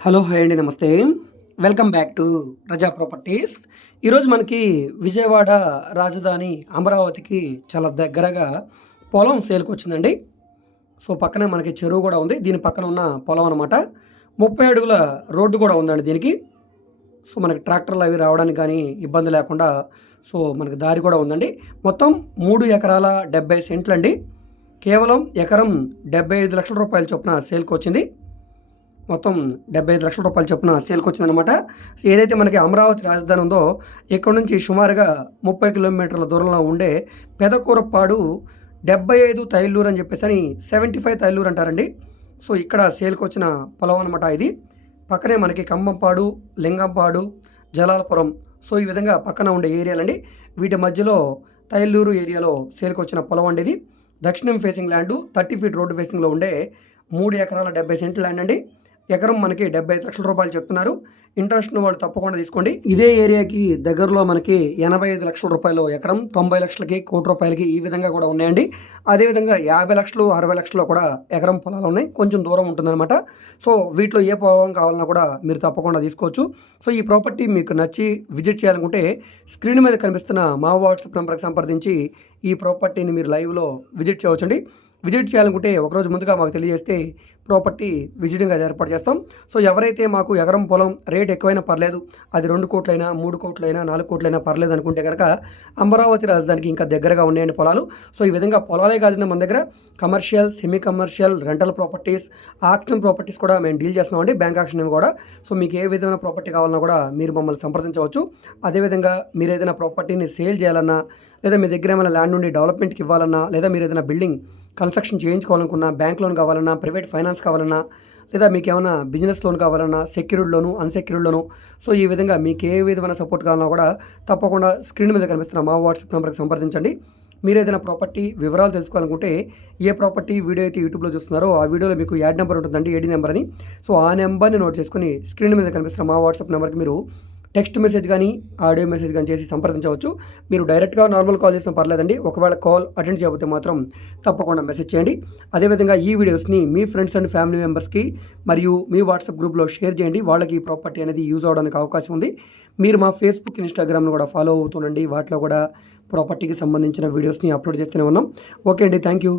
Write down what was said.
Hello hi అండి నమస్తే. Welcome back to Praja properties. ఈరోజు మనకి విజయవాడ రాజధాని అమరావతికి చాలా దగ్గరగా పొలం సేల్కి వచ్చిందండి. సో పక్కనే మనకి చెరువు కూడా ఉంది. దీని పక్కన ఉన్న పొలం అనమాట ముప్పై అడుగుల రోడ్డు కూడా ఉందండి దీనికి. సో మనకి ట్రాక్టర్లు అవి రావడానికి కానీ ఇబ్బంది లేకుండా సో మనకి దారి కూడా ఉందండి. మొత్తం మూడు ఎకరాల డెబ్బై సెంట్లు అండి కేవలం ఎకరం డెబ్బై ఐదు లక్షల రూపాయల చొప్పున సేల్కి వచ్చింది. మొత్తం డెబ్బై ఐదు లక్షల రూపాయల చొప్పున సేల్కి వచ్చిందనమాట ఏదైతే మనకి అమరావతి రాజధాని ఉందో ఇక్కడ నుంచి సుమారుగా ముప్పై కిలోమీటర్ల దూరంలో ఉండే పెదకూరపాడు డెబ్బై ఐదు తైలూరు అని చెప్పేసి అని సెవెంటీ ఫైవ్ తైలూరు అంటారండి. సో ఇక్కడ సేల్కి వచ్చిన పొలం అనమాట ఇది. పక్కనే మనకి కంబంపాడు లింగంపాడు జలాలపురం. సో ఈ విధంగా పక్కన ఉండే ఏరియాలండి వీటి మధ్యలో తైలూరు ఏరియాలో సేల్కి వచ్చిన పొలం అండి ఇది. దక్షిణం facing land thirty feet road ఫేసింగ్లో ఉండే మూడు ఎకరాల డెబ్బై సెంట్ ల్యాండ్ అండి. ఎకరం మనకి డెబ్బై ఐదు లక్షల రూపాయలు చెప్తున్నారు. ఇంట్రెస్ట్ వాళ్ళు తప్పకుండా తీసుకోండి. ఇదే ఏరియాకి దగ్గరలో మనకి ఎనభై ఐదు లక్షల రూపాయలు ఎకరం తొంభై లక్షలకి కోటి రూపాయలకి ఈ విధంగా కూడా ఉన్నాయండి. అదేవిధంగా యాభై లక్షలు అరవై లక్షలు కూడా ఎకరం పొలాలు ఉన్నాయి. కొంచెం దూరం ఉంటుందన్నమాట. సో వీటిలో ఏ పొలం కావాలన్నా కూడా మీరు తప్పకుండా తీసుకోవచ్చు. సో ఈ ప్రాపర్టీ మీకు నచ్చి విజిట్ చేయాలనుకుంటే స్క్రీన్ మీద కనిపిస్తున్న మా వాట్సాప్ నెంబర్కి సంప్రదించి ఈ ప్రాపర్టీని మీరు లైవ్లో విజిట్ చేయవచ్చండి. విజిట్ చేయాలనుకుంటే ఒకరోజు ముందుగా మాకు తెలియజేస్తే ప్రాపర్టీ విజిటింగ్ అది ఏర్పాటు చేస్తాం. సో ఎవరైతే మాకు ఎకరం పొలం రేట్ ఎక్కువైనా పర్లేదు అది రెండు కోట్లైనా మూడు కోట్లైనా నాలుగు కోట్లైనా పర్లేదు అనుకుంటే కనుక అమరావతి రాజధానికి ఇంకా దగ్గరగా ఉన్నాయండి పొలాలు. సో ఈ విధంగా పొలాలే కాదండి మన దగ్గర. Commercial semi commercial rental properties auction properties కూడా మేము డీల్ చేస్తున్నామండి బ్యాంక్ ఆక్షన్ కూడా. సో మీకు ఏ విధమైన ప్రాపర్టీ కావాలన్నా కూడా మీరు మమ్మల్ని సంప్రదించవచ్చు. అదేవిధంగా మీరు ఏదైనా ప్రాపర్టీని సేల్ చేయాలన్నా లేదా మీ దగ్గర ఏమైనా ల్యాండ్ నుండి డెవలప్మెంట్కి ఇవ్వాలన్నా లేదా మీరు ఏదైనా బిల్డింగ్ కన్స్ట్రక్షన్ చేయించుకోవాలనుకున్నా బ్యాంక్ లోన్ కావాలన్నా ప్రైవేట్ ఫైనాన్స్ కావాలన్నా లేదా మీకు ఏమైనా బిజినెస్ లోన్ కావాలన్నా secured loan unsecured loan so ఈ విధంగా మీకు ఏ విధమైన సపోర్ట్ కావాలన్నా కూడా తప్పకుండా స్క్రీన్ మీద కనిపిస్తున్న మా వాట్సాప్ నెంబర్కి సంప్రదించండి. మీరు ఏదైనా ప్రాపర్టీ వివరాలు తెలుసుకోవాలనుకుంటే ఏ ప్రాపర్టీ వీడియో అయితే యూట్యూబ్లో చూస్తున్నారో ఆ వీడియోలో మీకు యాడ్ నెంబర్ ఉంటుందండి ఏడి నెంబర్ అని. సో ఆ నెంబర్ని నోట్ చేసుకుని స్క్రీన్ మీద కనిపిస్తున్న మా వాట్సాప్ నెంబర్కి మీరు టెక్స్ట్ మెసేజ్ కానీ ఆడియో మెసేజ్ కానీ చేసి సంప్రదించవచ్చు. మీరు డైరెక్ట్గా నార్మల్ కాల్ చేసిన పర్లేదండి. ఒకవేళ కాల్ అటెండ్ చేయకపోతే మాత్రం తప్పకుండా మెసేజ్ చేయండి. అదేవిధంగా ఈ వీడియోస్ని మీ ఫ్రెండ్స్ అండ్ ఫ్యామిలీ మెంబర్స్కి మరియు మీ వాట్సాప్ గ్రూప్లో షేర్ చేయండి. వాళ్ళకి ఈ ప్రాపర్టీ అనేది యూజ్ అవడానికి అవకాశం ఉంది. మీరు మా ఫేస్బుక్ ఇన్స్టాగ్రామ్ను కూడా ఫాలో అవుతుండండి వాటిలో కూడా ప్రాపర్టీకి సంబంధించిన వీడియోస్ని అప్లోడ్ చేస్తూనే ఉన్నాం. ఓకే అండి. Thank you